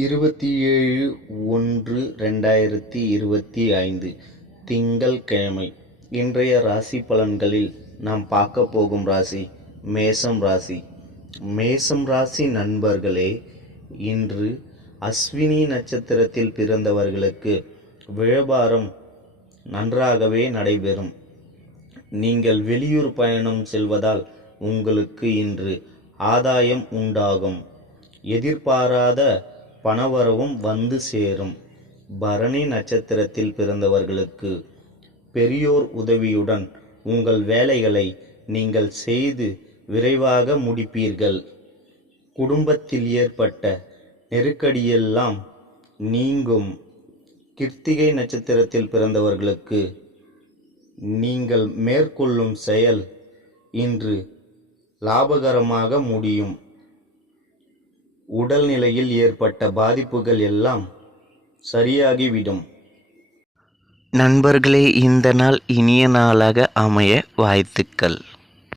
இருபத்தி ஏழு ஒன்று ரெண்டாயிரத்தி இருபத்தி ஐந்து திங்கள்கிழமை இன்றைய ராசி பலன்களில் நாம் பார்க்க போகும் ராசி மேசம் ராசி. மேசம் ராசி நண்பர்களே இன்று அஸ்வினி நட்சத்திரத்தில் பிறந்தவர்களுக்கு வியாபாரம் நன்றாகவே நடைபெறும். நீங்கள் வெளியூர் பயணம் செல்வதால் உங்களுக்கு இன்று ஆதாயம் உண்டாகும். எதிர்பாராத பணவரவும் வந்து சேரும். பரணி நட்சத்திரத்தில் பிறந்தவர்களுக்கு பெரியோர் உதவியுடன் உங்கள் வேலைகளை நீங்கள் செய்து விரைவாக முடிப்பீர்கள். குடும்பத்தில் ஏற்பட்ட நெருக்கடியெல்லாம் நீங்கும். கிருத்திகை நட்சத்திரத்தில் பிறந்தவர்களுக்கு நீங்கள் மேற்கொள்ளும் செயல் இன்று லாபகரமாக முடியும். உடல்நிலையில் ஏற்பட்ட பாதிப்புகள் எல்லாம் சரியாகிவிடும். நண்பர்களே இந்த நாள் இனிய நாளாக அமைய வாழ்த்துக்கள்.